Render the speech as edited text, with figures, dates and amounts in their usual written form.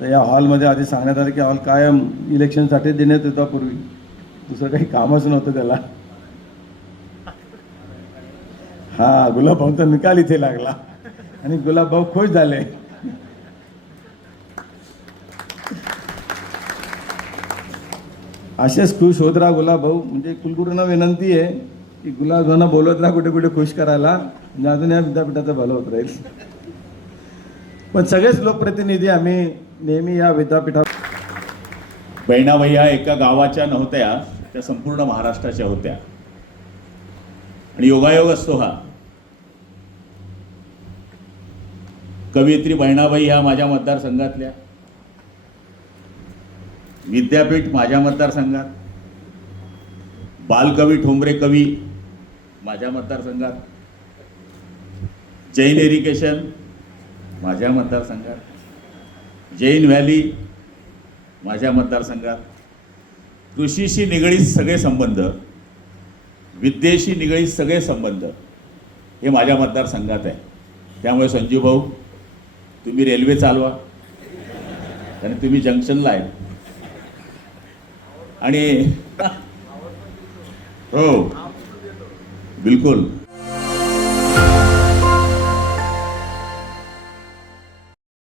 तर या हॉलमध्ये आधी सांगण्यात आलं की हॉल कायम इलेक्शनसाठी देण्यात येतो पूर्वी, दुसरं काही कामच नव्हतं त्याला. हा, गुलाबभाऊंचा निकाल इथे लागला आणि गुलाबभाऊ खुश झाले. असेच खुश होत राहा गुलाबभाऊ. म्हणजे कुलगुरूंना विनंती आहे की गुलाबभाऊंना बोलवत राहा कुठे कुठे खुश करायला, म्हणजे अजून या विद्यापीठाचं भलं होत राहील. पण सगळेच लोकप्रतिनिधी आम्ही नेहमी या विद्यापीठा. बहिणाबाई ह्या एका गावाच्या नव्हत्या, त्या संपूर्ण महाराष्ट्राच्या होत्या. आणि योगायोग असतो हा. कवयित्री बहिणाबाई ह्या माझ्या मतदारसंघातल्या, विद्यापीठ माझ्या मतदारसंघात, बालकवी ठोंबरे कवी माझ्या मतदारसंघात, जैन इरिगेशन माझ्या मतदारसंघात, जैन व्हॅली माझ्या मतदारसंघात, कृषीशी निगडीत सगळे संबंध, विद्येशी निगडीत सगळे संबंध हे माझ्या मतदारसंघात आहे. त्यामुळे संजीव भाऊ, तुम्ही रेल्वे चालवा, आणि तुम्ही जंक्शनला आहे. आणि हो बिलकुल